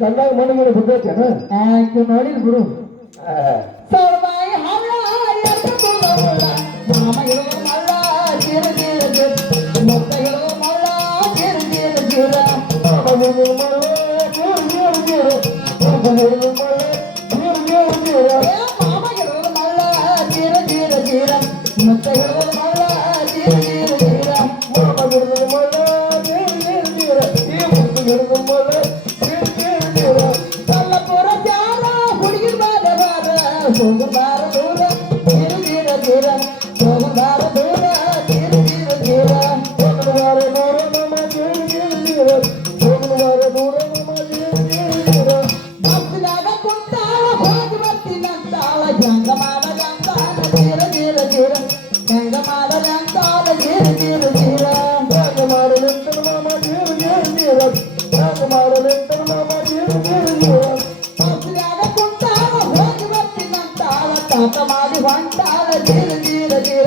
ಕಂಡಾಗ ಮನೆಗೆ ಬಿದ್ದೈತೇನ ಆಕೆ ನೋಡಿದ್ ಬಿಡು ಸೌರ್ಮಾಯಿ ಹಳ್ಳ ಮಾಮ ಇರುವ ಮಳ್ಳ ಜೀರ ಜೀರ ಜೀರ ಮೊತ್ತ ಇರುವ ಮಳ್ಳ ಜೀರ ಜೀರ ಜೀರ ಮಾಮ ಇರುವ ಮಳ್ಳ ಜೀರ ಜೀರ ಜೀರ ಮೊತ್ತ ಇರುವ ಮಳ್ಳ ಜೀರ ಜೀರ ಜೀರ ಮಾಮ ಇರುವ ಮಳ್ಳ ಜೀರ ಜೀರ ಜೀರ ಮೊತ್ತ ಇರುವ ಮಳ್ಳ ಜೀರ ಜೀರ ಜೀರ ಮಾಮ ಇರುವ ಮಳ್ಳ ಜೀರ ಜೀರ ಜೀರ ಈ ಮೊತ್ತ ಇರುವ ಮಳ್ಳ ಹೋಗಬಾರ ದೂರ ತೀರ ತೀರ ತೀರ ಹೋಗಬಾರ ದೂರ ತೀರ ತೀರ ತೀರ ಹೋಗಬಾರ ದೂರ ನಮ್ಮ ತೀರ ತೀರ ತೀರ ಹೋಗಬಾರ ದೂರ ನಮ್ಮ ತೀರ ತೀರ ತೀರ ಭಕ್ತಿದಾಗ ಕುಂತಾಳ ಹೋಗಿ ಬರ್ತೀನಂತಾಳ ಜಂಗ ಮಾಡದಂತಾಳ ತೀರ ತೀರ ತೀರ ಜಂಗ ಮಾಡದಂತಾಳ ತೀರ ತೀರ ತೀರ ಜಂಗ ಮಾಡಲೆಂತ ಮಾಮ ತೀರ ತೀರ ತೀರ ಜಂಗ ಮಾಡಲೆಂತ ಮಾಮ ತೀರ ತೀರ ತೀರ ಭಕ್ತಿದಾಗ ಕುಂತಾಳ ಹೋಗಿ ಬರ್ತೀನಂತಾಳ ತಾತ ಮಾಡಿ ಹೊಂಟಾಳ ತೀರ ತೀರ ತೀರ